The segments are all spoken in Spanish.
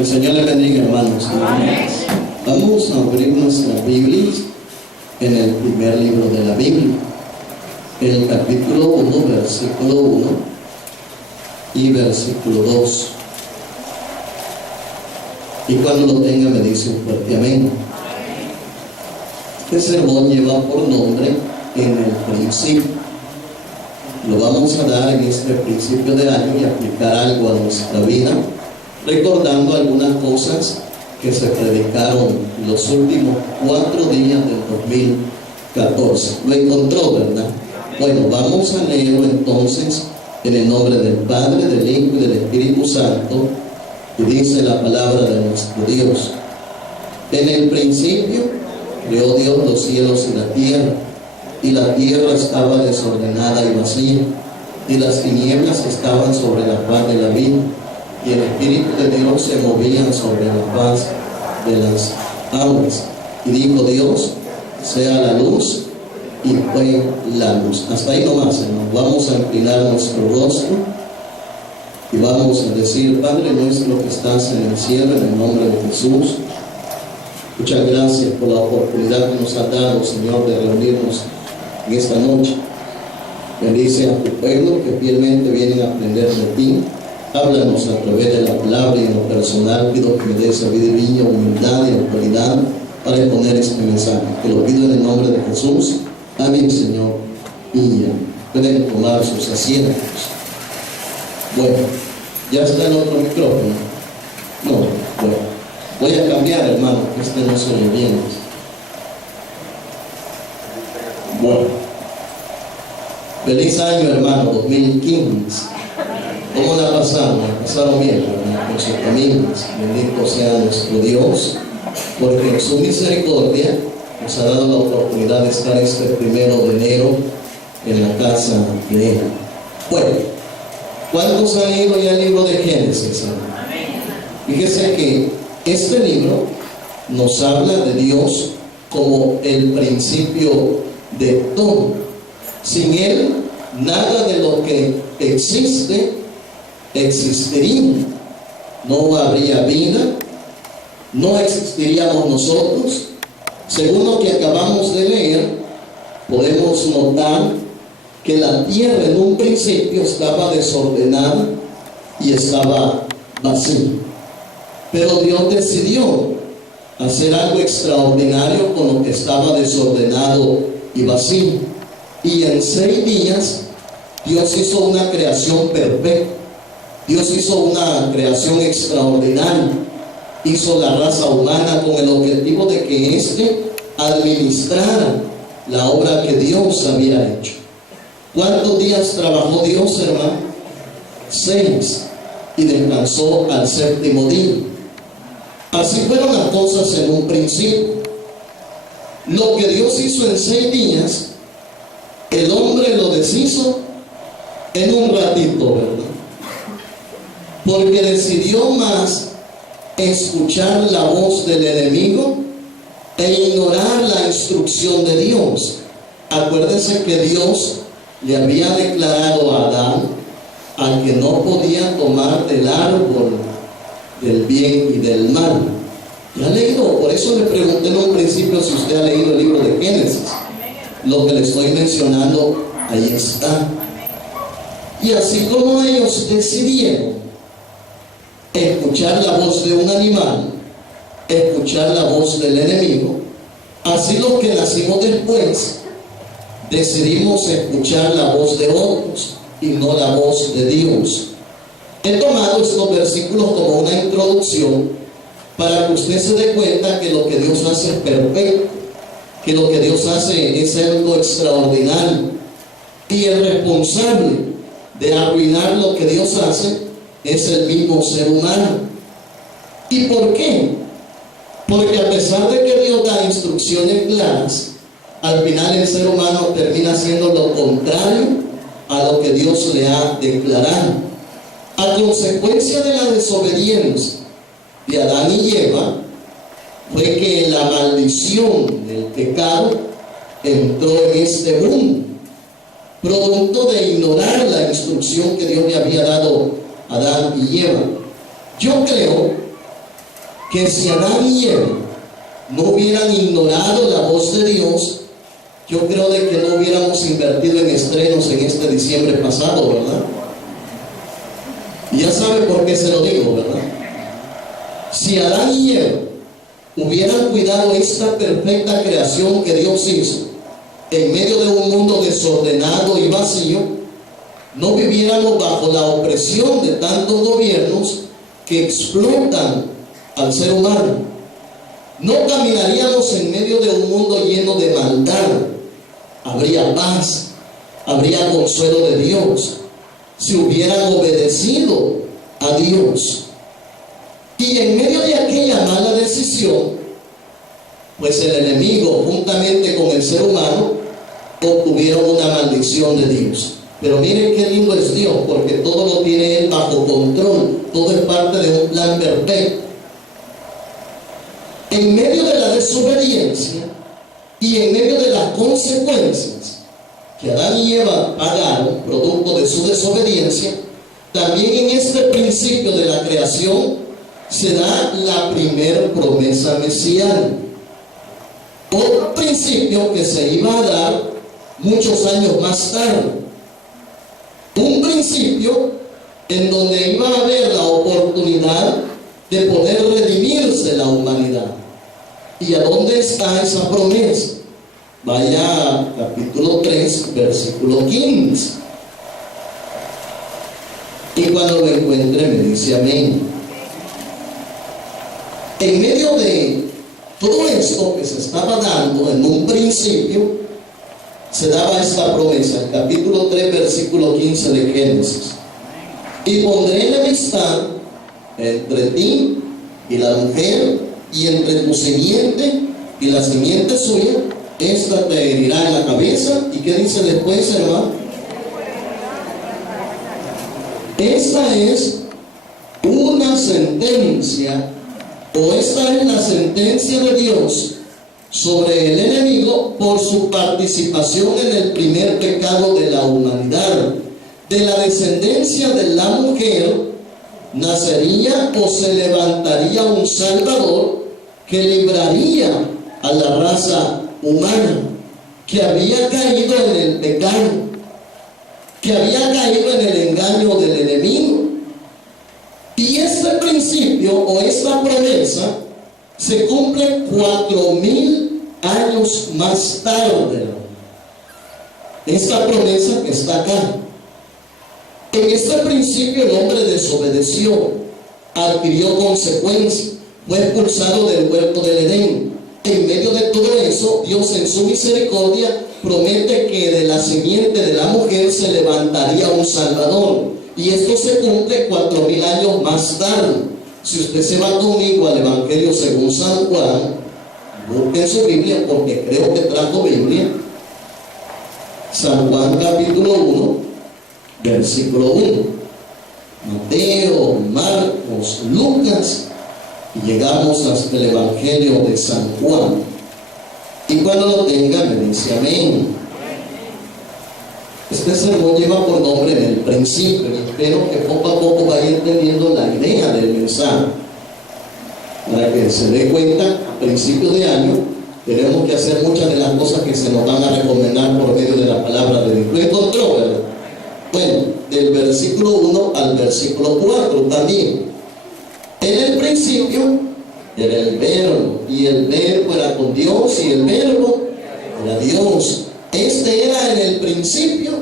El Señor le bendiga, hermanos. Amén. Vamos a abrir nuestras Biblias en el primer libro de la Biblia, el capítulo 1, versículo 1 y versículo 2. Y cuando lo tenga me dice un fuerte amén. Este sermón lleva por nombre En el principio. Lo vamos a dar en este principio de año y aplicar algo a nuestra vida, recordando algunas cosas que se predicaron los últimos 4 días del 2014. Lo encontró, ¿verdad? Bueno, vamos a leerlo entonces en el nombre del Padre, del Hijo y del Espíritu Santo. Y dice la palabra de nuestro Dios: en el principio creó Dios los cielos y la tierra estaba desordenada y vacía, y las tinieblas estaban sobre la faz de la vida, y el Espíritu de Dios se movía sobre la faz de las aguas. Y dijo Dios: sea la luz, y fue la luz. Hasta ahí nomás, hermanos. Vamos a inclinar nuestro rostro y vamos a decir: Padre nuestro que estás en el cielo, en el nombre de Jesús, muchas gracias por la oportunidad que nos has dado, Señor, de reunirnos en esta noche. Bendice a tu pueblo que fielmente vienen a aprender de ti. Háblanos a través de la palabra, y en lo personal pido que me des sabiduría, humildad y autoridad para exponer este mensaje. Te lo pido en el nombre de Jesús. Amén, Señor. Y pueden tomar sus asientos. Bueno, ya está el otro micrófono. No, bueno, voy a cambiar, hermano, que este no se oye bien. Bueno, feliz año, hermano, 2015. ¿Cómo la pasaron? La pasaron bien, ¿verdad? Con sus familias. Bendito sea nuestro Dios, porque en su misericordia nos ha dado la oportunidad de estar este 1 de enero en la casa de Él. Bueno, ¿cuántos han leído ya el libro de Génesis, hermano? Fíjese que este libro nos habla de Dios como el principio de todo. Sin Él, nada de lo que existe existiría. No habría vida, no existiríamos nosotros. Según lo que acabamos de leer, podemos notar que la tierra en un principio estaba desordenada y estaba vacía. Pero Dios decidió hacer algo extraordinario con lo que estaba desordenado y vacío. Y en 6 días Dios hizo una creación perfecta. Dios hizo una creación extraordinaria. Hizo la raza humana con el objetivo de que éste administrara la obra que Dios había hecho. ¿Cuántos días trabajó Dios, hermano? 6. Y descansó al 7º día. Así fueron las cosas en un principio. Lo que Dios hizo en 6 días, el hombre lo deshizo en un ratito, ¿verdad? Porque decidió más escuchar la voz del enemigo e ignorar la instrucción de Dios. Acuérdense que Dios le había declarado a Adán a que no podía tomar del árbol del bien y del mal. ¿Ya ha leído? Por eso le pregunté en un principio si usted ha leído el libro de Génesis. Lo que le estoy mencionando, ahí está. Y así como ellos decidieron escuchar la voz de un animal, escuchar la voz del enemigo, así los que nacimos después decidimos escuchar la voz de otros y no la voz de Dios. He tomado estos versículos como una introducción para que usted se dé cuenta que lo que Dios hace es perfecto, que lo que Dios hace es algo extraordinario, y el responsable de arruinar lo que Dios hace es el mismo ser humano. ¿Y por qué? Porque a pesar de que Dios da instrucciones claras, al final el ser humano termina haciendo lo contrario a lo que Dios le ha declarado. A consecuencia de la desobediencia de Adán y Eva, fue que la maldición del pecado entró en este mundo, producto de ignorar la instrucción que Dios le había dado a Adán y Eva. Yo creo que si Adán y Eva no hubieran ignorado la voz de Dios, yo creo de que no hubiéramos invertido en estrenos en este diciembre pasado, ¿verdad? Y ya sabe por qué se lo digo, ¿verdad? Si Adán y Eva hubieran cuidado esta perfecta creación que Dios hizo en medio de un mundo desordenado y vacío, no viviéramos bajo la opresión de tantos gobiernos que explotan al ser humano. No caminaríamos en medio de un mundo lleno de maldad. Habría paz, habría consuelo de Dios si hubieran obedecido a Dios. Y en medio de aquella mala decisión, pues el enemigo juntamente con el ser humano obtuvieron una maldición de Dios. Pero miren qué lindo es Dios, porque todo lo tiene Él bajo control, todo es parte de un plan perfecto. En medio de la desobediencia y en medio de las consecuencias que Adán y Eva pagaron, producto de su desobediencia, también en este principio de la creación se da la primer promesa mesiánica. Otro principio que se iba a dar muchos años más tarde. Un principio en donde iba a haber la oportunidad de poder redimirse la humanidad. ¿Y a dónde está esa promesa? Vaya a capítulo 3, versículo 15. Y cuando lo encuentre me dice amén. En medio de todo esto que se estaba dando en un principio, se daba esta promesa, el capítulo 3, versículo 15 de Génesis. Y pondré enemistad entre ti y la mujer, y entre tu simiente y la simiente suya. Esta te herirá en la cabeza. ¿Y qué dice después, hermano? Esta es una sentencia, o esta es la sentencia de Dios sobre el enemigo por su participación en el primer pecado de la humanidad. De la descendencia de la mujer nacería o se levantaría un Salvador que libraría a la raza humana que había caído en el pecado, que había caído en el engaño del enemigo. Y este principio o esta promesa se cumple 4000 años más tarde. Esta promesa que está acá. En este principio el hombre desobedeció, adquirió consecuencias, fue expulsado del huerto del Edén. En medio de todo eso, Dios en su misericordia promete que de la simiente de la mujer se levantaría un Salvador. Y esto se cumple 4000 años más tarde. Si usted se va conmigo al Evangelio según San Juan, busque su Biblia porque creo que trajo Biblia. San Juan capítulo 1, versículo 1. Mateo, Marcos, Lucas, y llegamos hasta el Evangelio de San Juan. Y cuando lo tenga me dice amén. Este sermón lleva por nombre en el principio, y espero que poco a poco vaya entendiendo la idea del mensaje, para que se dé cuenta. A principio de año tenemos que hacer muchas de las cosas que se nos van a recomendar por medio de la palabra de Dios. ¿Lo encontró, verdad? Bueno, del versículo 1 al versículo 4 también. En el principio era el verbo, y el verbo era con Dios, y el verbo era Dios. Este era en el principio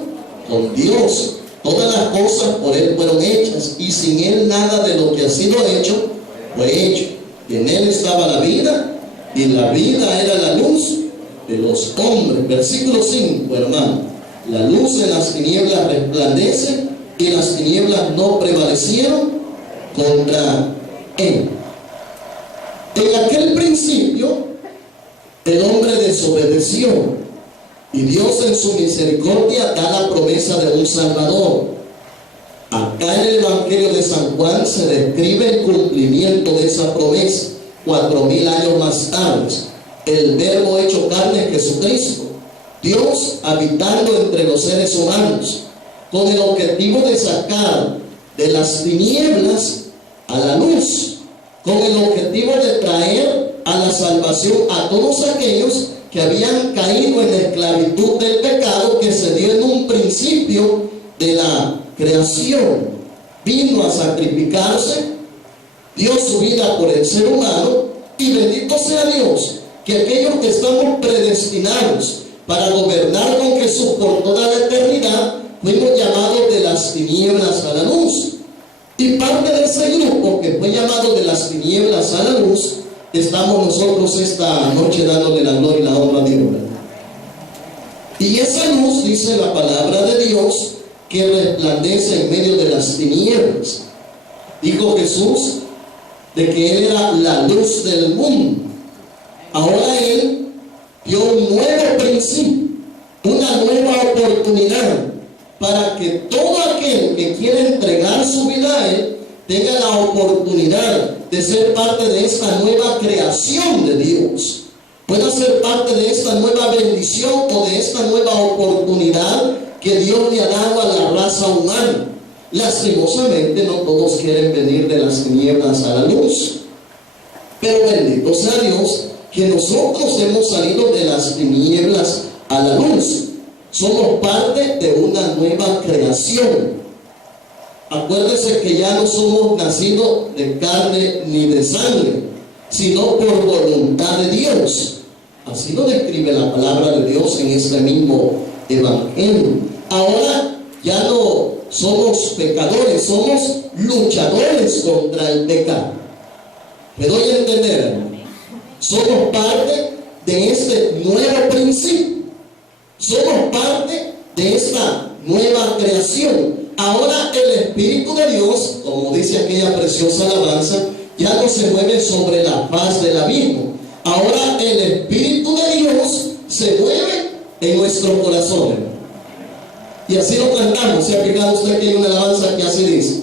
con Dios. Todas las cosas por Él fueron hechas, y sin Él nada de lo que ha sido hecho fue hecho. Y en Él estaba la vida, y la vida era la luz de los hombres. Versículo 5, hermano. La luz en las tinieblas resplandece, y las tinieblas no prevalecieron contra Él. En aquel principio el hombre desobedeció, y Dios en su misericordia da la promesa de un Salvador. Acá en el Evangelio de San Juan se describe el cumplimiento de esa promesa 4000 años más tarde. El verbo hecho carne es Jesucristo, Dios habitando entre los seres humanos, con el objetivo de sacar de las tinieblas a la luz, con el objetivo de traer a la salvación a todos aquellos que habían caído en la esclavitud del pecado que se dio en un principio de la creación. Vino a sacrificarse, dio su vida por el ser humano, y bendito sea Dios, que aquellos que estamos predestinados para gobernar con Jesús por toda la eternidad, fuimos llamados de las tinieblas a la luz. Y parte de ese grupo que fue llamado de las tinieblas a la luz, estamos nosotros esta noche dándole la gloria y la honra a Dios. Y esa luz, dice la palabra de Dios, que resplandece en medio de las tinieblas. Dijo Jesús de que Él era la luz del mundo. Ahora Él dio un nuevo principio, una nueva oportunidad para que todo aquel que quiera entregar su vida a Él tenga la oportunidad de ser parte de esta nueva creación de Dios, pueda ser parte de esta nueva bendición o de esta nueva oportunidad que Dios le ha dado a la raza humana. Lastimosamente no todos quieren venir de las tinieblas a la luz, pero bendito sea Dios que nosotros hemos salido de las tinieblas a la luz. Somos parte de una nueva creación. Acuérdese que ya no somos nacidos de carne ni de sangre, sino por voluntad de Dios. Así lo describe la palabra de Dios en este mismo evangelio. Ahora ya no somos pecadores, somos luchadores contra el pecado. ¿Me doy a entender? Somos parte de este nuevo principio. Somos parte de esta nueva creación. Ahora el Espíritu de Dios, como dice aquella preciosa alabanza, ya no se mueve sobre la faz del abismo. Ahora el Espíritu de Dios se mueve en nuestro corazón. Y así lo cantamos. ¿Se ha fijado usted que hay una alabanza que así dice?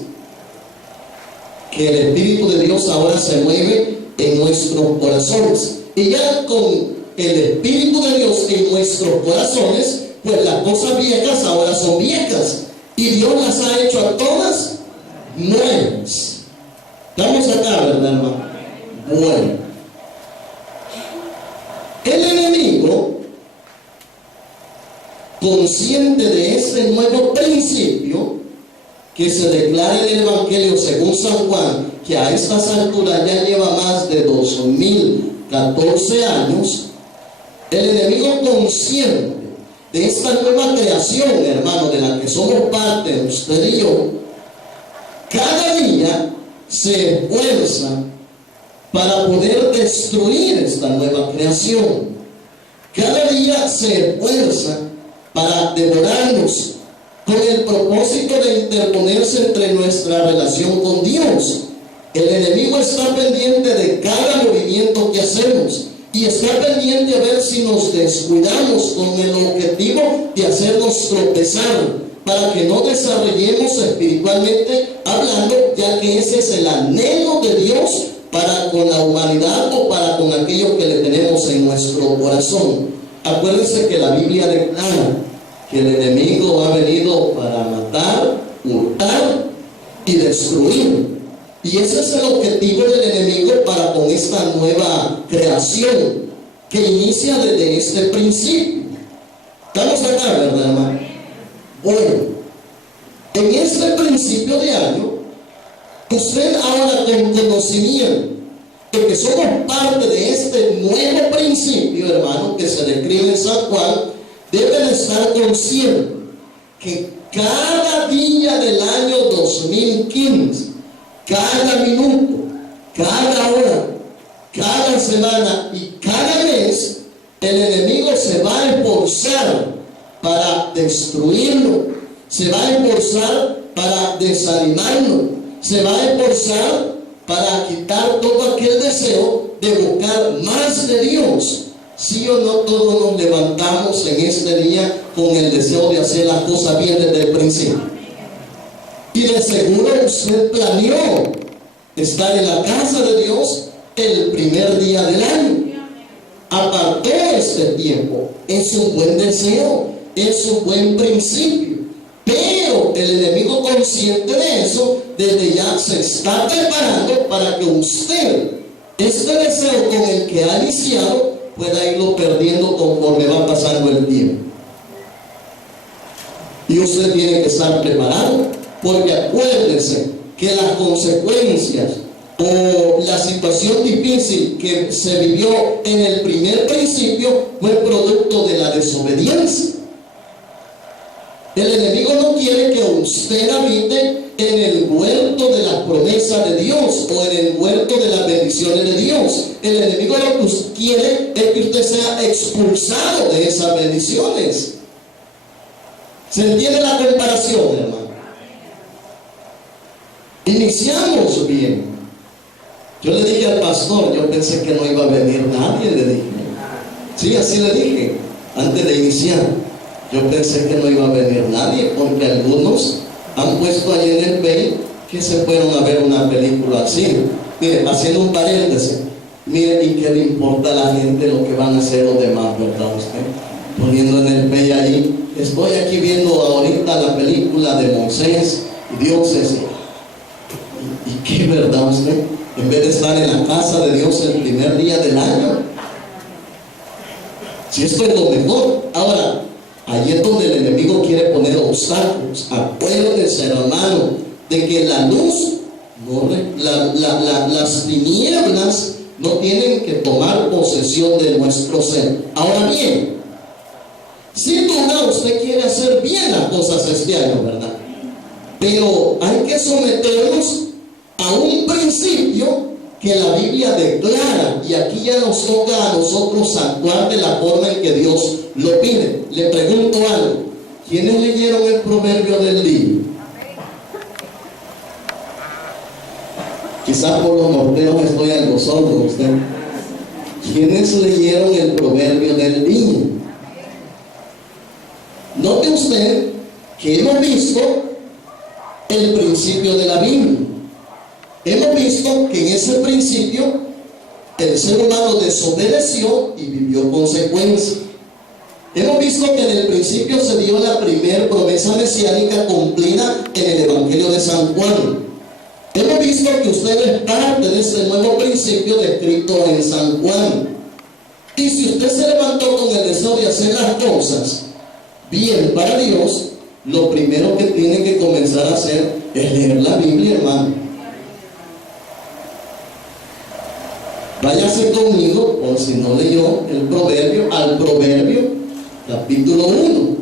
Que el Espíritu de Dios ahora se mueve en nuestros corazones. Y ya con el Espíritu de Dios en nuestros corazones, pues las cosas viejas ahora son viejas. Y Dios las ha hecho a todas nuevas. Estamos acá, ¿verdad, hermano? Bueno. El enemigo, consciente de este nuevo principio que se declara en el Evangelio según San Juan, que a estas alturas ya lleva más de 2014 años, el enemigo consciente de esta nueva creación, hermano, de la que somos parte, usted y yo, cada día se esfuerza para poder destruir esta nueva creación. Cada día se esfuerza para devorarnos con el propósito de interponerse entre nuestra relación con Dios. El enemigo está pendiente de cada movimiento que hacemos y está pendiente a ver si nos descuidamos con el objetivo de hacernos tropezar para que no desarrollemos espiritualmente hablando, ya que ese es el anhelo de Dios para con la humanidad o para con aquello que le tenemos en nuestro corazón. Acuérdense que la Biblia declara que el enemigo ha venido para matar, hurtar y destruir. Y ese es el objetivo del enemigo para con esta nueva creación que inicia desde este principio. Estamos acá, ¿verdad, hermano? Bueno, en este principio de año, usted ahora con conocimiento de que somos parte de este nuevo principio, hermano, que se describe en San Juan, deben estar conscientes que cada día del año 2015, cada minuto, cada hora, cada semana y cada mes, el enemigo se va a esforzar para destruirlo, se va a esforzar para desanimarlo, se va a esforzar para quitar todo aquel deseo de buscar más de Dios. Sí o no, todos nos levantamos en este día con el deseo de hacer las cosas bien desde el principio. Y de seguro usted planeó estar en la casa de Dios el primer día del año. Apartó este tiempo. Es un buen deseo, es un buen principio. Pero Pero el enemigo, consciente de eso, desde ya se está preparando para que usted, este deseo con el que ha iniciado, pueda irlo perdiendo conforme va pasando el tiempo. Y usted tiene que estar preparado, porque acuérdese que las consecuencias o la situación difícil que se vivió en el primer principio fue producto de la desobediencia. El enemigo no quiere que usted habite en el huerto de las promesas de Dios o en el huerto de las bendiciones de Dios. El enemigo lo que quiere es que usted sea expulsado de esas bendiciones. ¿Se entiende la comparación, hermano? Iniciamos bien. Yo le dije al pastor, yo pensé que no iba a venir nadie, le dije. Sí, así le dije, antes de iniciar. Yo pensé que no iba a venir nadie, porque algunos han puesto ahí en el Face que se fueron a ver una película así. Mire, haciendo un paréntesis, mire, ¿y qué le importa a la gente lo que van a hacer los demás, verdad usted? Poniendo en el Face ahí, estoy aquí viendo ahorita la película de Moisés y dioses. ¿Y qué, verdad usted? En vez de estar en la casa de Dios el primer día del año. Si esto es lo mejor. Ahora, ahí es donde el enemigo quiere poner obstáculos. Acuérdense, hermano, de que la luz, las tinieblas no tienen que tomar posesión de nuestro ser. Ahora bien, sin duda usted quiere hacer bien las cosas este año, ¿verdad? Pero hay que someternos a un principio que la Biblia declara, y aquí ya nos toca a nosotros actuar de la forma en que Dios lo pide. Le pregunto algo: ¿quiénes leyeron el proverbio del día? Quizás por los norteos estoy algo sordo usted. ¿Quiénes leyeron el proverbio del día? Note usted que hemos visto el principio de la Biblia. Hemos visto que en ese principio el ser humano desobedeció y vivió consecuencias. Hemos visto que en el principio se dio la primera promesa mesiánica cumplida en el Evangelio de San Juan. Hemos visto que usted es parte de ese nuevo principio descrito en San Juan. Y si usted se levantó con el deseo de hacer las cosas bien para Dios, lo primero que tiene que comenzar a hacer es leer la Biblia, hermano. Váyase conmigo, por si no leyó el proverbio, al proverbio capítulo 1.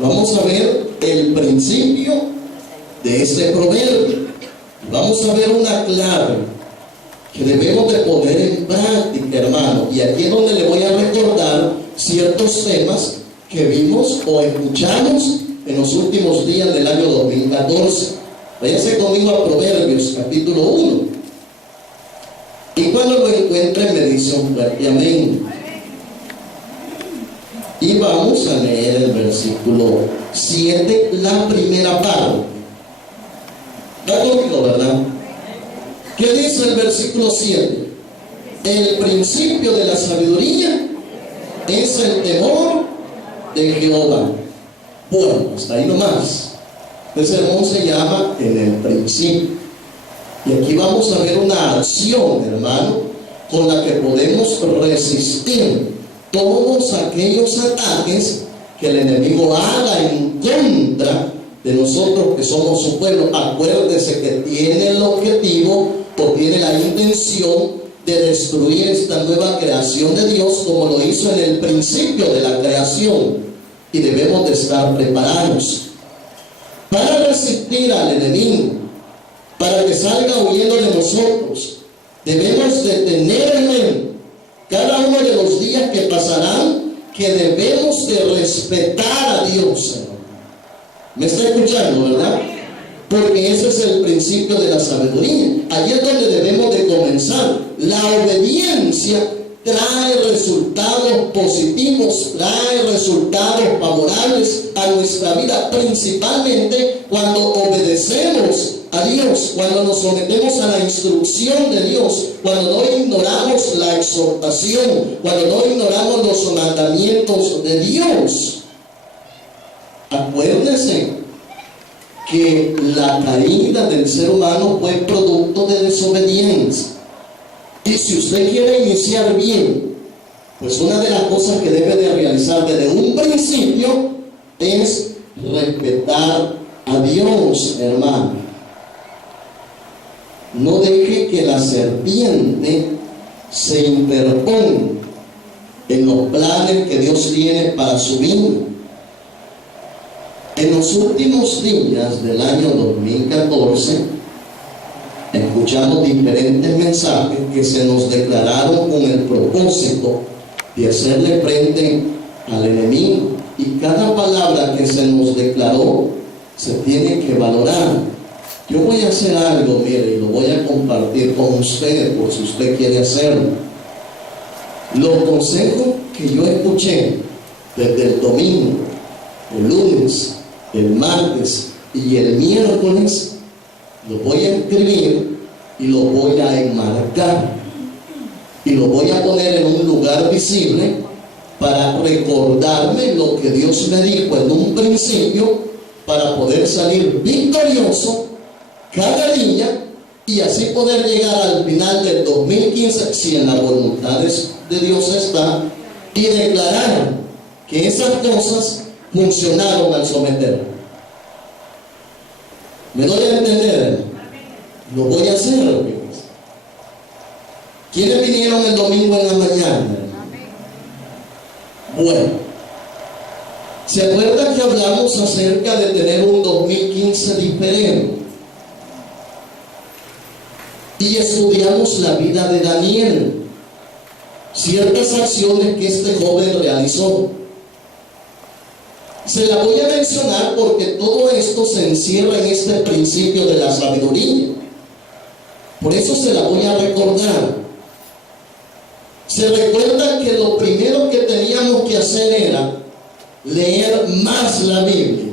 Vamos a ver el principio de este proverbio. Vamos a ver una clave que debemos de poner en práctica, hermano. Y aquí es donde le voy a recordar ciertos temas que vimos o escuchamos en los últimos días del año 2014. Váyase conmigo a Proverbios capítulo 1. Y cuando lo encuentren me dice un fuerte amén. Y vamos a leer el versículo 7, la primera parte. ¿Está conmigo, verdad? ¿Qué dice el versículo 7? El principio de la sabiduría es el temor de Jehová. Bueno, hasta ahí nomás. El sermón se llama En el principio. Y aquí vamos a ver una acción, hermano, con la que podemos resistir todos aquellos ataques que el enemigo haga en contra de nosotros que somos su pueblo. Acuérdese que tiene el objetivo o tiene la intención de destruir esta nueva creación de Dios, como lo hizo en el principio de la creación, y debemos de estar preparados para resistir al enemigo. Para que salga huyendo de nosotros, debemos de tener en mente cada uno de los días que pasarán, que debemos de respetar a Dios. ¿Me está escuchando, verdad? Porque ese es el principio de la sabiduría. Allí es donde debemos de comenzar. La obediencia trae resultados positivos, trae resultados favorables a nuestra vida, principalmente cuando obedecemos a Dios, cuando nos sometemos a la instrucción de Dios, cuando no ignoramos la exhortación, cuando no ignoramos los mandamientos de Dios. Acuérdese que la caída del ser humano fue producto de desobediencia. Y si usted quiere iniciar bien, pues una de las cosas que debe de realizar desde un principio es respetar a Dios, hermano. No deje que la serpiente se interponga en los planes que Dios tiene para su vida. En los últimos días del año 2014, escuchamos diferentes mensajes que se nos declararon con el propósito de hacerle frente al enemigo. Y cada palabra que se nos declaró se tiene que valorar. Yo voy a hacer algo, mire, y lo voy a compartir con usted por si usted quiere hacerlo. Los consejos que yo escuché desde el domingo, el lunes, el martes y el miércoles, los voy a escribir y los voy a enmarcar y los voy a poner en un lugar visible para recordarme lo que Dios me dijo en un principio, para poder salir victorioso cada día y así poder llegar al final del 2015, si en las voluntades de Dios está, y declarar que esas cosas funcionaron al someter. ¿Me doy a entender? Lo voy a hacer, amigos. ¿Quiénes vinieron el domingo en la mañana? Bueno, ¿se acuerdan que hablamos acerca de tener un 2015 diferente? Y estudiamos la vida de Daniel, ciertas acciones que este joven realizó. Se la voy a mencionar porque todo esto se encierra en este principio de la sabiduría. Por eso se la voy a recordar. Se recuerda que lo primero que teníamos que hacer era leer más la Biblia.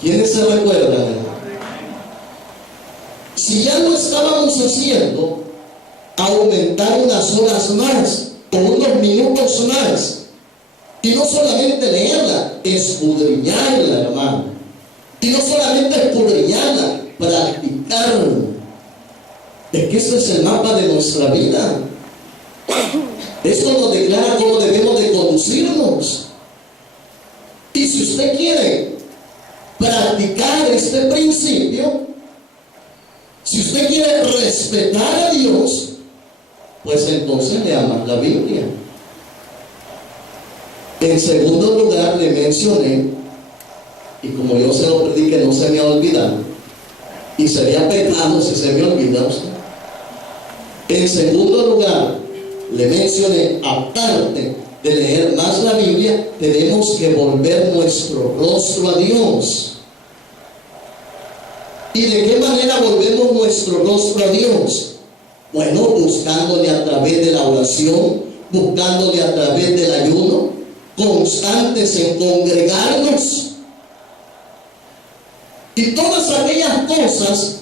¿Quiénes se recuerdan, hermano? Si ya lo estábamos haciendo, aumentar unas horas más o unos minutos más. Y no solamente leerla, escudriñarla, hermano. Y no solamente escudriñarla, practicarla. Es que este es el mapa de nuestra vida. Esto nos declara cómo debemos de conducirnos. Y si usted quiere practicar este principio, si usted quiere respetar a Dios, pues entonces lea más la Biblia. En segundo lugar, le mencioné, y como yo se lo prediqué, no se me ha olvidado, y sería pecado si se me olvida usted. En segundo lugar, le mencioné, aparte de leer más la Biblia, tenemos que volver nuestro rostro a Dios. ¿Y de qué manera volvemos nuestro rostro a Dios? Bueno, buscándole a través de la oración, buscándole a través del ayuno, constantes en congregarnos y todas aquellas cosas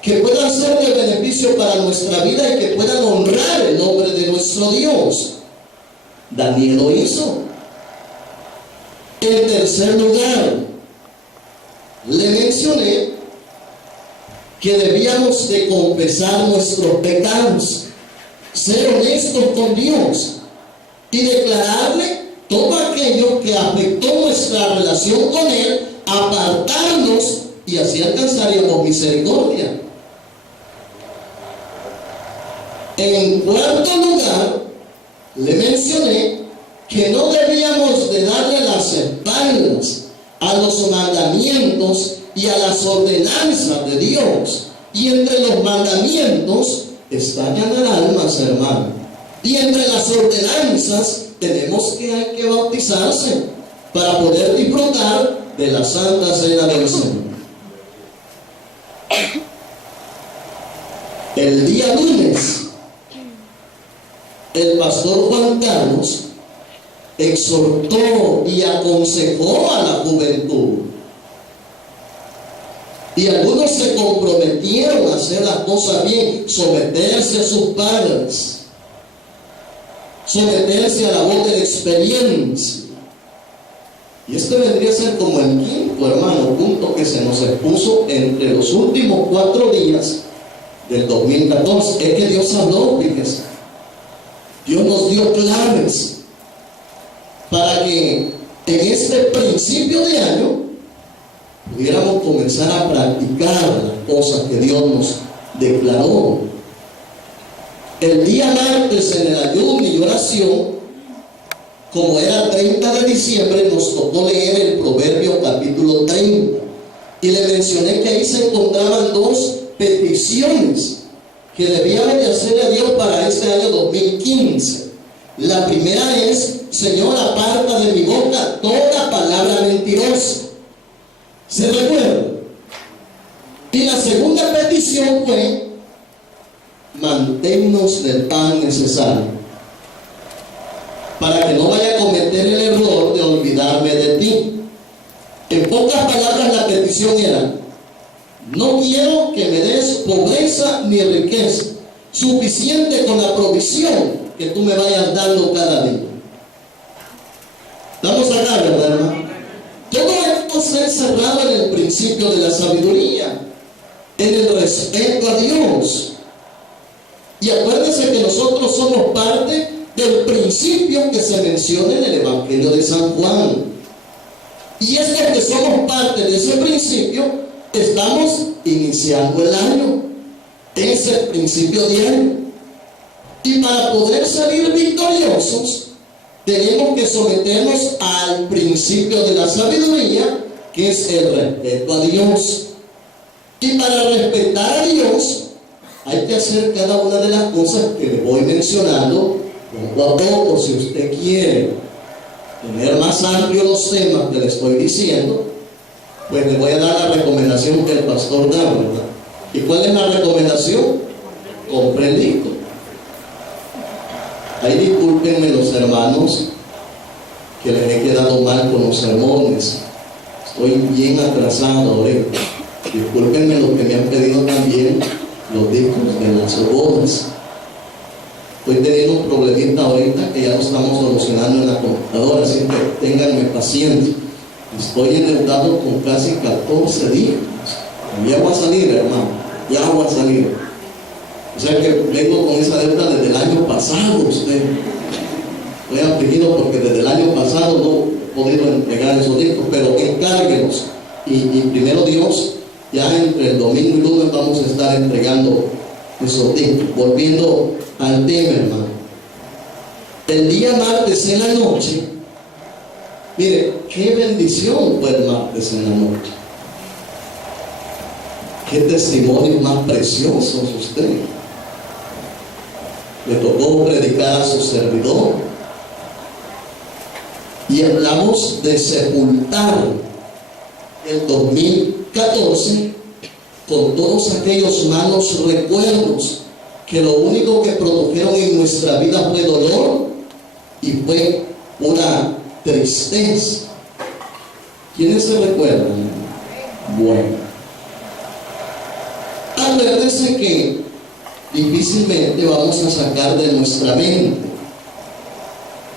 que puedan ser de beneficio para nuestra vida y que puedan honrar el nombre de nuestro Dios. Daniel lo hizo. En tercer lugar, le mencioné que debíamos de confesar nuestros pecados, ser honestos con Dios y declararle todo aquello que afectó nuestra relación con Él, apartarnos y así alcanzaríamos misericordia. En cuarto lugar, le mencioné que no debíamos de darle las espaldas a los mandamientos y a las ordenanzas de Dios. Y entre los mandamientos está ganar almas, hermano. Y entre las ordenanzas tenemos que hay que bautizarse para poder disfrutar de la Santa Cena del Señor. El día lunes, el pastor Juan Carlos exhortó y aconsejó a la juventud. Y algunos se comprometieron a hacer las cosas bien, someterse a sus padres, someterse a la voz de la experiencia. Y este vendría a ser como el quinto, hermano, punto que se nos expuso entre los últimos 4 días del 2014. Es que Dios habló, fíjese. Dios nos dio claves para que en este principio de año pudiéramos comenzar a practicar las cosas que Dios nos declaró. El día martes en el ayuno y oración, como era 30 de diciembre, nos tocó leer el Proverbio capítulo 30. Y le mencioné que ahí se encontraban 2 peticiones que debíamos de hacer a Dios para este año 2015. La primera es: Señor, aparta de mi boca toda palabra mentirosa. ¿Se recuerda? Y la segunda petición fue: manténnos del pan necesario, para que no vaya a cometer el error de olvidarme de ti. En pocas palabras, la petición era: no quiero que me des pobreza ni riqueza, suficiente con la provisión que tú me vayas dando cada día. Estamos acá, ¿verdad, hermano? Todo esto se ha encerrado en el principio de la sabiduría, en el respeto a Dios. Y acuérdense que nosotros somos parte del principio que se menciona en el Evangelio de San Juan. Y es que somos parte de ese principio, estamos iniciando el año. Es el principio de año. Y para poder salir victoriosos, tenemos que someternos al principio de la sabiduría, que es el respeto a Dios. Y para respetar a Dios, hay que hacer cada una de las cosas que le voy mencionando poco a poco. Si usted quiere tener más amplio los temas que le estoy diciendo, pues le voy a dar la recomendación que el pastor da, ¿verdad? ¿Y cuál es la recomendación? Comprendito. Ahí discúlpenme los hermanos que les he quedado mal con los sermones. Estoy bien atrasado ahorita. Discúlpenme los que me han pedido también los discos de las bodas. Estoy teniendo un problemita ahorita que ya lo estamos solucionando en la computadora, así que ténganme paciencia. Estoy endeudado con casi 14 discos. Ya voy a salir, hermano. Ya voy a salir. O sea que vengo con esa deuda desde el año pasado, usted. Estoy afligido porque desde el año pasado no he podido entregar esos discos, pero encárguenos. Y primero Dios, ya entre el domingo y lunes vamos a estar entregando esos discos. Volviendo al tema, hermano. El día martes en la noche, mire, qué bendición fue el martes en la noche. Qué testimonios más preciosos usted. Le tocó predicar a su servidor. Y hablamos de sepultar el 2014 con todos aquellos malos recuerdos que lo único que produjeron en nuestra vida fue dolor y fue una tristeza. ¿Quiénes se recuerdan? Bueno, acuérdense que difícilmente vamos a sacar de nuestra mente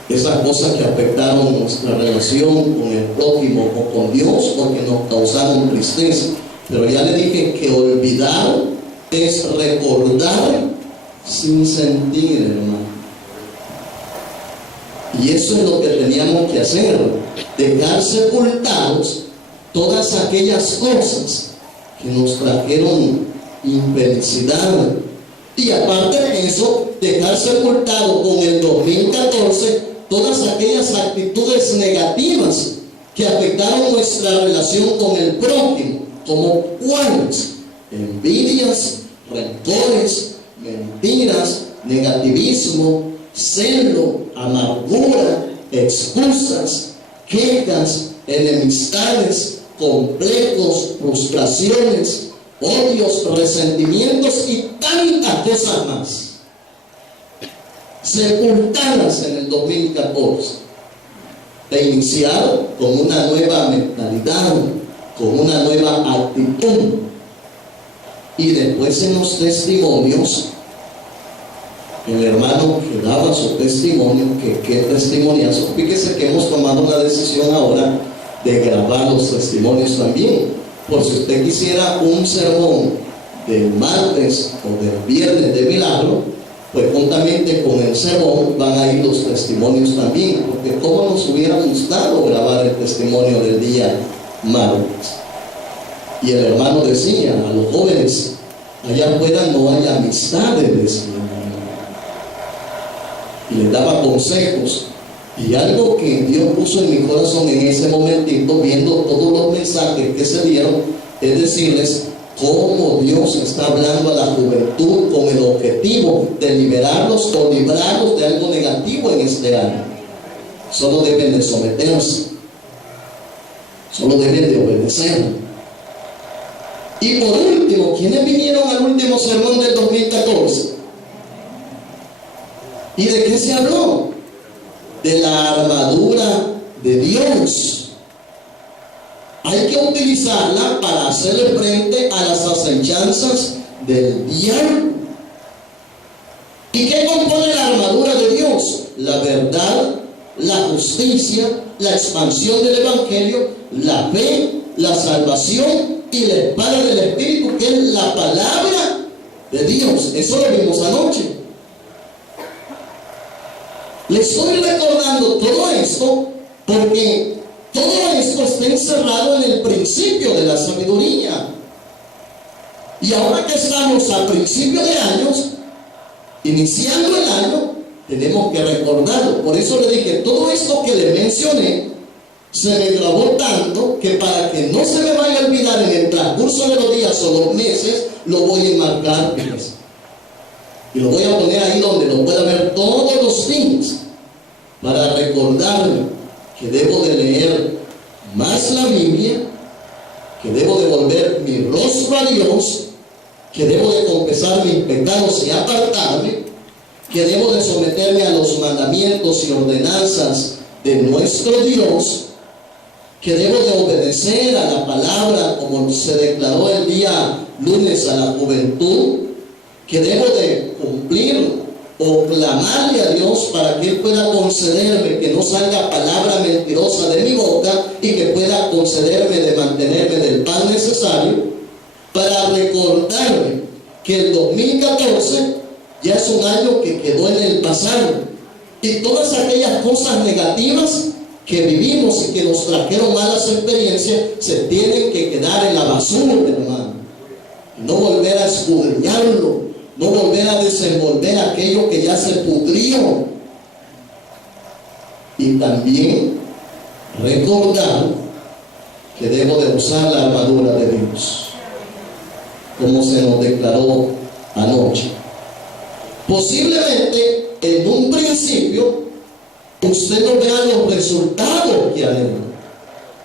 esas cosas que afectaron nuestra relación con el prójimo o con Dios, porque nos causaron tristeza. Pero ya le dije que olvidar es recordar sin sentir, hermano. Y eso es lo que teníamos que hacer: dejar sepultados todas aquellas cosas que nos trajeron infelicidad. Y aparte de eso, dejar sepultado con el 2014 todas aquellas actitudes negativas que afectaron nuestra relación con el prójimo, como cuáles: envidias, rencores, mentiras, negativismo, celo, amargura, excusas, quejas, enemistades, complejos, frustraciones, odios, resentimientos y tantas cosas más, sepultadas en el 2014, e iniciar con una nueva mentalidad, con una nueva actitud. Y después en los testimonios, el hermano que daba su testimonio, que qué testimoniazo. Fíjese que hemos tomado la decisión ahora de grabar los testimonios también. Por si usted quisiera un sermón del martes o del viernes de milagro, pues juntamente con el sermón van a ir los testimonios también, porque cómo nos hubiera gustado grabar el testimonio del día martes. Y el hermano decía a los jóvenes, allá afuera no hay amistades, decía, y les daba consejos. Y algo que Dios puso en mi corazón en ese momentito, viendo todos los mensajes que se dieron, es decirles cómo Dios está hablando a la juventud con el objetivo de liberarlos o librarlos de algo negativo en este año. Solo deben de someterse, solo deben de obedecer. Y por último, ¿quiénes vinieron al último sermón del 2014? ¿Y de qué se habló? De la armadura de Dios. Hay que utilizarla para hacerle frente a las acechanzas del diablo. ¿Y qué compone la armadura de Dios? La verdad, la justicia, la expansión del evangelio, la fe, la salvación y la espada del Espíritu, que es la palabra de Dios. Eso lo vimos anoche. Le estoy recordando todo esto porque todo esto está encerrado en el principio de la sabiduría. Y ahora que estamos a principio de años, iniciando el año, tenemos que recordarlo. Por eso le dije, todo esto que le mencioné se me grabó tanto que para que no se me vaya a olvidar en el transcurso de los días o los meses, lo voy a enmarcar. Y lo voy a poner ahí donde lo pueda ver todos los días, para recordarme que debo de leer más la Biblia, que debo de volver mi rostro a Dios, que debo de confesar mis pecados y apartarme, que debo de someterme a los mandamientos y ordenanzas de nuestro Dios, que debo de obedecer a la palabra como se declaró el día lunes a la juventud, que debo de cumplir o clamarle a Dios para que Él pueda concederme que no salga palabra mentirosa de mi boca y que pueda concederme de mantenerme del pan necesario, para recordarme que el 2014 ya es un año que quedó en el pasado y todas aquellas cosas negativas que vivimos y que nos trajeron malas experiencias se tienen que quedar en la basura, hermano, y no volver a escudriñarlo, no volver a desenvolver aquello que ya se pudrió. Y también recordar que debo de usar la armadura de Dios, como se nos declaró anoche. Posiblemente en un principio usted no vea los resultados que haremos,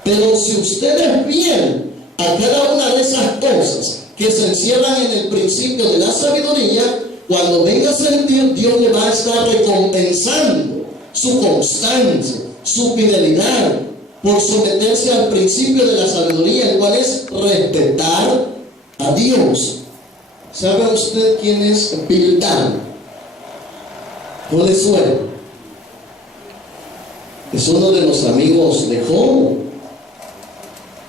pero si usted es fiel a cada una de esas cosas que se encierran en el principio de la sabiduría, cuando venga a sentir, Dios le va a estar recompensando su constancia, su fidelidad, por someterse al principio de la sabiduría, el cual es respetar a Dios. ¿Sabe usted quién es Bildad? ¿No le suena? Es uno de los amigos de Job.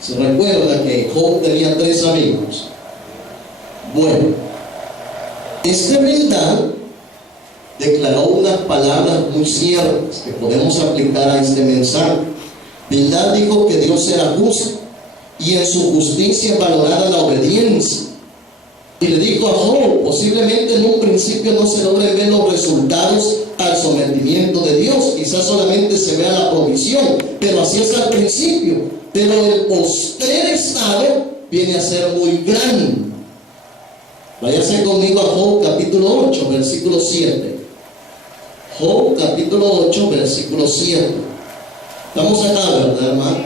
Se recuerda que Job tenía 3 amigos. Bueno, este Bildad declaró unas palabras muy ciertas que podemos aplicar a este mensaje. Bildad dijo que Dios era justo y en su justicia valorada la obediencia. Y le dijo a Job, posiblemente en un principio no se logren ver los resultados al sometimiento de Dios, quizás solamente se vea la provisión, pero así es al principio. Pero el postrer estado viene a ser muy grande. Váyase conmigo a Job capítulo 8, versículo 7. Job capítulo 8, versículo 7. Estamos acá, ¿verdad, hermano?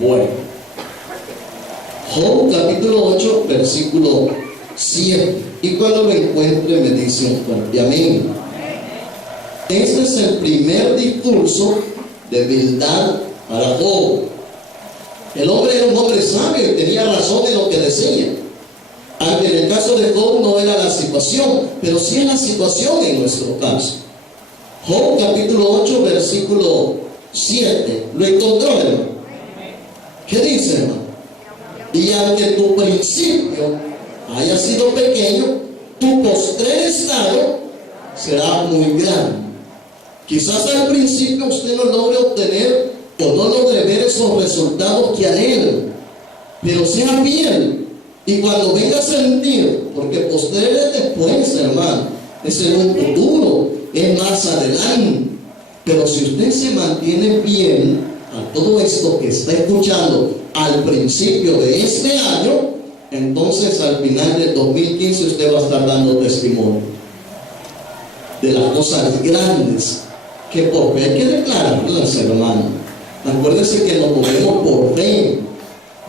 Bueno. Job capítulo 8, versículo 7. Y cuando lo encuentre me dicen fuerte amén. Este es el primer discurso de Bildad para Job. El hombre era un hombre sabio y tenía razón en lo que decía. Aunque en el caso de Job no era la situación, pero sí es la situación en nuestro caso. Job capítulo 8, versículo 7. ¿Lo encontró, hermano? ¿Qué dice, hermano? Y aunque tu principio haya sido pequeño, tu postrer estado será muy grande. Quizás al principio usted no logre obtener o no logre ver esos resultados que anhela, pero sea fiel. Y cuando venga a sentir, porque postrer es después, hermano, es en un futuro, es más adelante. Pero si usted se mantiene fiel a todo esto que está escuchando al principio de este año, entonces al final del 2015 usted va a estar dando testimonio de las cosas grandes que por fe hay que declararlas, hermano. Acuérdense que nos movemos por fe,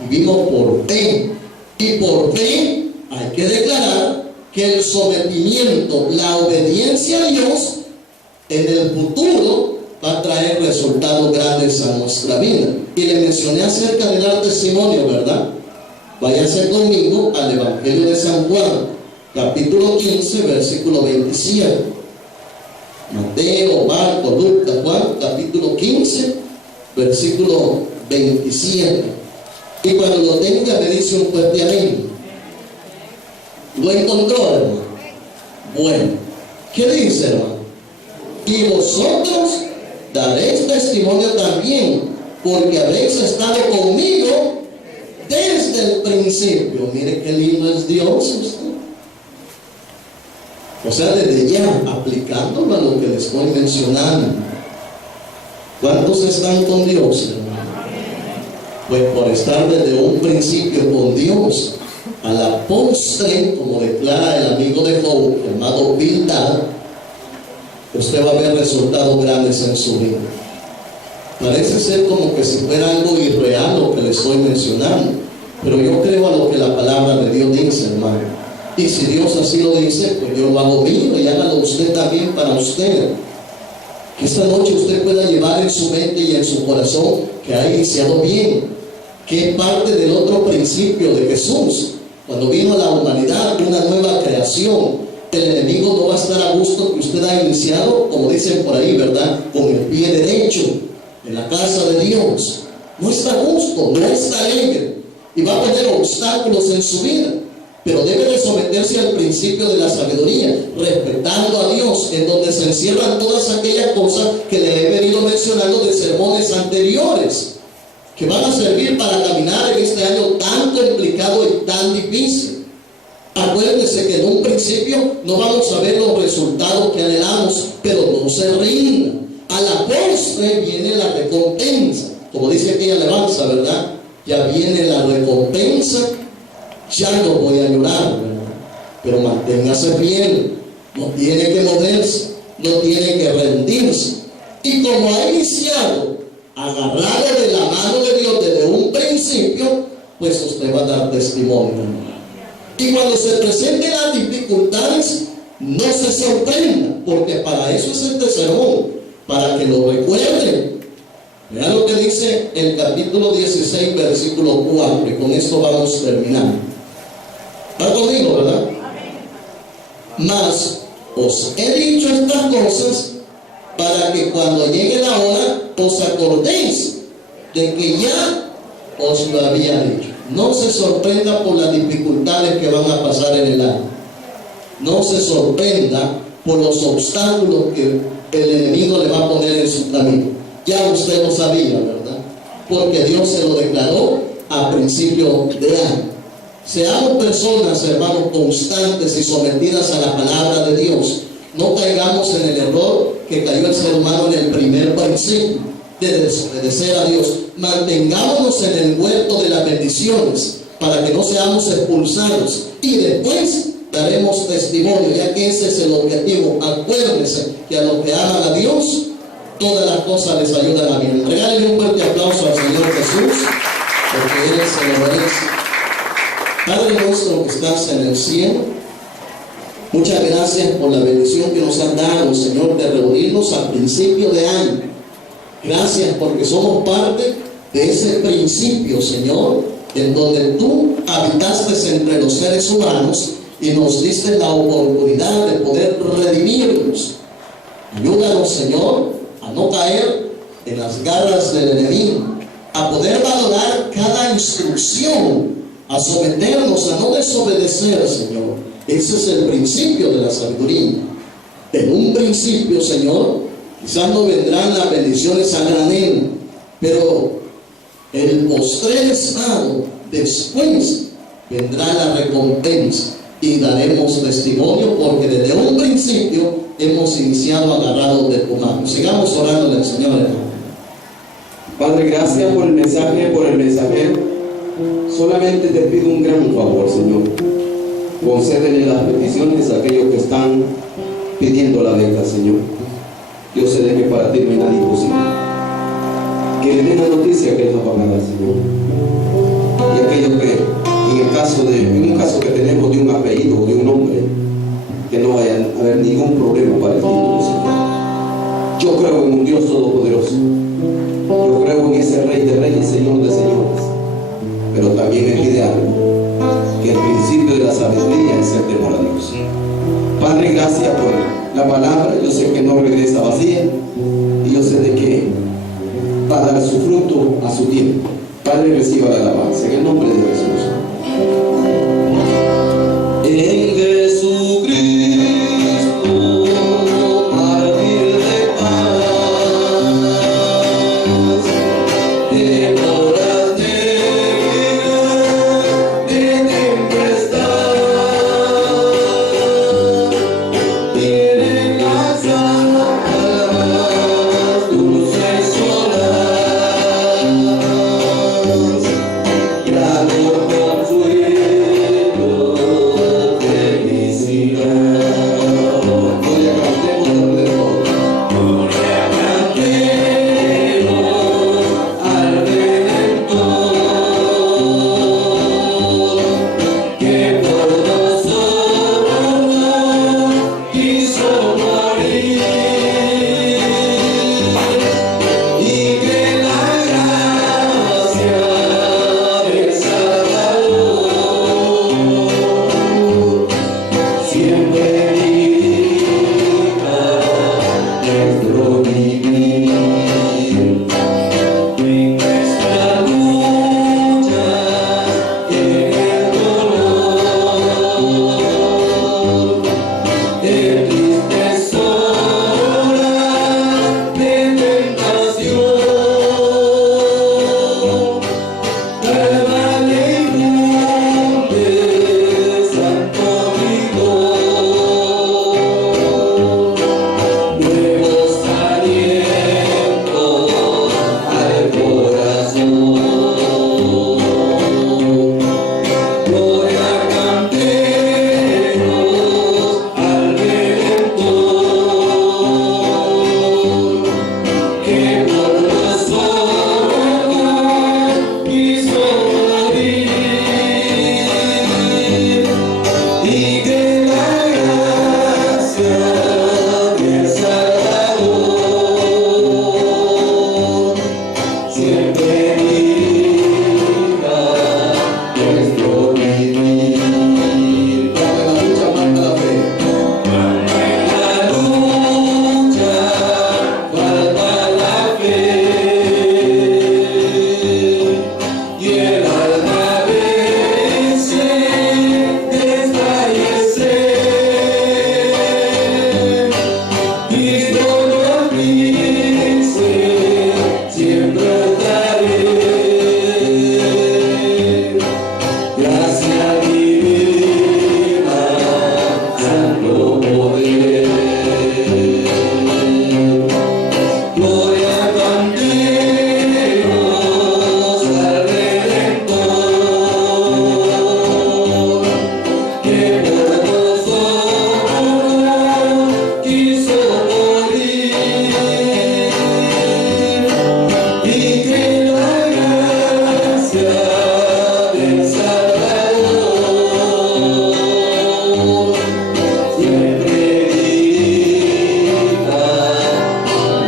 vivimos por fe, y por fe hay que declarar que el sometimiento, la obediencia a Dios en el futuro va a traer resultados grandes a nuestra vida. Y le mencioné acerca de dar testimonio, ¿verdad? Váyase conmigo al Evangelio de San Juan, capítulo 15, versículo 27. Mateo, Marcos, Lucas, Juan, capítulo 15, versículo 27. Y cuando lo tenga me dice un fuerte amén. ¿Lo encontró, hermano? Bueno, ¿qué dice, hermano? Y vosotros daréis testimonio también, porque habéis estado conmigo desde el principio. Mire qué lindo es Dios usted. O sea, desde ya, aplicándolo a lo que les estoy mencionando. ¿Cuántos están con Dios, hermano? Pues por estar desde un principio con Dios, a la postre, como declara el amigo de Job, llamado Bildad, usted va a ver resultados grandes en su vida. Parece ser como que si fuera algo irreal lo que le estoy mencionando, pero yo creo a lo que la palabra de Dios dice, hermano. Y si Dios así lo dice, pues yo lo hago mío y hágalo usted también para usted. Que esta noche usted pueda llevar en su mente y en su corazón que ha iniciado bien, que es parte del otro principio de Jesús. Cuando vino a la humanidad una nueva creación, el enemigo no va a estar a gusto que usted ha iniciado, como dicen por ahí, ¿verdad?, con el pie derecho en la casa de Dios. No está a gusto, no está alegre y va a poner obstáculos en su vida. Pero debe de someterse al principio de la sabiduría, respetando a Dios, en donde se encierran todas aquellas cosas que le he venido mencionando de sermones anteriores, que van a servir para caminar en este año tan complicado y tan difícil. Acuérdense que en un principio no vamos a ver los resultados que anhelamos, pero no se rinda. A la postre viene la recompensa, como dice aquella alabanza, ¿verdad? Ya viene la recompensa. Ya no voy a llorar, ¿verdad? Pero manténgase fiel, no tiene que moverse, no tiene que rendirse. Y como ha iniciado, agarrado de la mano de Dios desde un principio, pues usted va a dar testimonio. Y cuando se presenten las dificultades, no se sorprenda, porque para eso es este sermón, para que lo recuerden. Vean lo que dice el capítulo 16, versículo 4, y con esto vamos terminando. ¿Está conmigo, verdad? Mas os he dicho estas cosas para que cuando llegue la hora os acordéis de que ya os lo había dicho. No se sorprenda por las dificultades que van a pasar en el año. No se sorprenda por los obstáculos que el enemigo le va a poner en su camino. Ya usted lo sabía, ¿verdad? Porque Dios se lo declaró a principio de año. Seamos personas, hermanos, constantes y sometidas a la palabra de Dios. No caigamos en el error que cayó el ser humano en el primer principio, de desobedecer a Dios. Mantengámonos en el huerto de las bendiciones para que no seamos expulsados y después daremos testimonio, ya que ese es el objetivo. Acuérdense que a los que aman a Dios, todas las cosas les ayudan a bien. Regálenle un fuerte aplauso al Señor Jesús, porque Él se lo merece. Padre nuestro que estás en el cielo, muchas gracias por la bendición que nos han dado, Señor, de reunirnos al principio de año. Gracias porque somos parte de ese principio, Señor, en donde tú habitaste entre los seres humanos y nos diste la oportunidad de poder redimirnos. Ayúdanos, Señor, a no caer en las garras del enemigo, a poder valorar cada instrucción a someternos, a no desobedecer, Señor. Ese es el principio de la sabiduría. En un principio, Señor, quizás no vendrán las bendiciones a granel, pero el postrer estado, después vendrá la recompensa y daremos testimonio, porque desde un principio hemos iniciado agarrados de tu mano. Sigamos orando al Señor, hermano. Padre, gracias por el mensaje, por el mensajero. Solamente te pido un gran favor, Señor. Concédele las peticiones a aquellos que están pidiendo la beca, Señor. Yo sé de que para ti no hay nada imposible. Que le den la noticia que es la pagada, Señor. Y aquellos que, en un caso que tenemos de un apellido o de un nombre, que no vaya a haber ningún problema para el título, Señor. Yo creo en un Dios todopoderoso. Yo creo en ese Rey de Reyes, Señor de Señores. Pero también me pide algo, que el principio de la sabiduría es el temor a Dios. Padre, gracias por la palabra. Yo sé que no regresa vacía, y yo sé de que va a dar su fruto a su tiempo. Padre, reciba la alabanza en el nombre de Jesús. En Jesucristo, mártir de paz, en horas de tempestad, tienen las almas dulces solas, grato consuelo, felicidad. Gloria cantemos al Redentor. Gloria cantemos al Redentor, que por nosotros quiso morir, y que la gracia del Salvador siempre dirija nuestro vivir. En nuestra lucha, en el dolor, en tristes horas de tentación, calma y infunde santo vigor, nuevos alientos al corazón. Gloria cantemos al Redentor, que por nosotros quiso morir, y que la gracia del Salvador siempre dirija nuestro vivir. Cuando en la lucha manda la fe. Cuando en la lucha falta la fe, y el alma vence desfallecer, Cristo nos dice: siempre estaré. Gracia divina, santo poder. Gloria cantemos al Redentor, que por nosotros quiso morir, y que la gracia del Salvador siempre dirija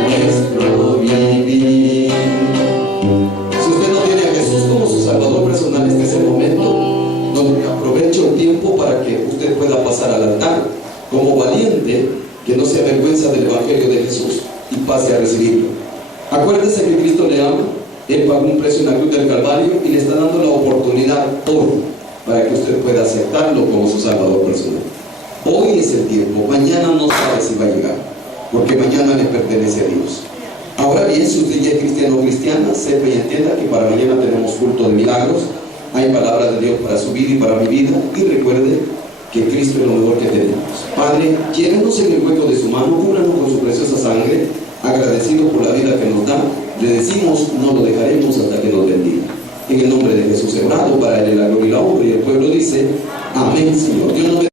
nuestro vivir. Si usted no tiene a Jesús como su Salvador personal, este es el momento donde aprovecho el tiempo para que usted pueda pasar al altar como valiente, que no se avergüenza del Evangelio de Jesús, y pase a recibirlo. Acuérdese que Cristo le ama, Él pagó un precio en la cruz del Calvario y le está dando la oportunidad hoy para que usted pueda aceptarlo como su Salvador personal. Hoy es el tiempo, mañana no sabe si va a llegar, porque mañana le pertenece a Dios. Ahora bien, si usted ya es cristiano o cristiana, sepa y entienda que para mañana tenemos culto de milagros, hay palabra de Dios para su vida y para mi vida, y recuerde que Cristo es lo mejor que tenemos. Padre, llévenos en el hueco de su mano, cúbranos con su preciosa sangre, agradecidos por la vida que nos da, le decimos, no lo dejaremos hasta que nos bendiga. En el nombre de Jesús he orado, para él la gloria y la honra, y el pueblo dice, amén, Señor. Dios nos bendiga.